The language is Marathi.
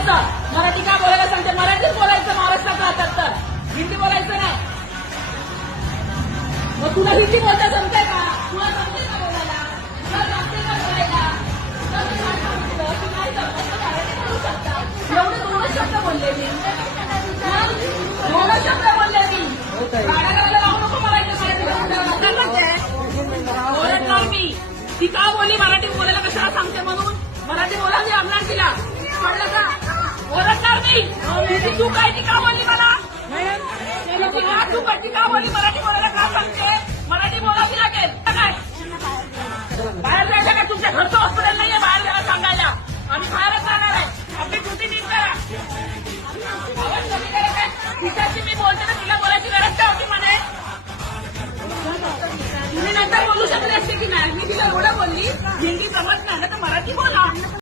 बोलायचं, मराठी का बोलायला सांगते, मराठीच बोलायचं महाराष्ट्रात राहतात तर, हिंदी बोलायचं नाही. मग तुला हिंदी बोलता जमते का, तुला जमते का बोलायला, तुला जमते का बोलायला, तुला मी काय सांगितलं की नाही जमत तर मराठी बोलू शकता. एवढे 2 शब्द बोलले मी, 2 शब्द बोलले मी. गाड्या करायला लावू नको मराठी ओरडणार मी. ती का बोलली मराठी बोलायला कशाला सांगते म्हणून, मराठी बोला मी आमदार तिला कळलं का, ओरडणार मी. तू काय ती का बोलली मला, तू का बोलली मराठी बोलायला का सांगते, मराठी बोलावी लागेल काय, बाहेर जायचं का, तुमच्या घरचं हॉस्पिटल नाहीये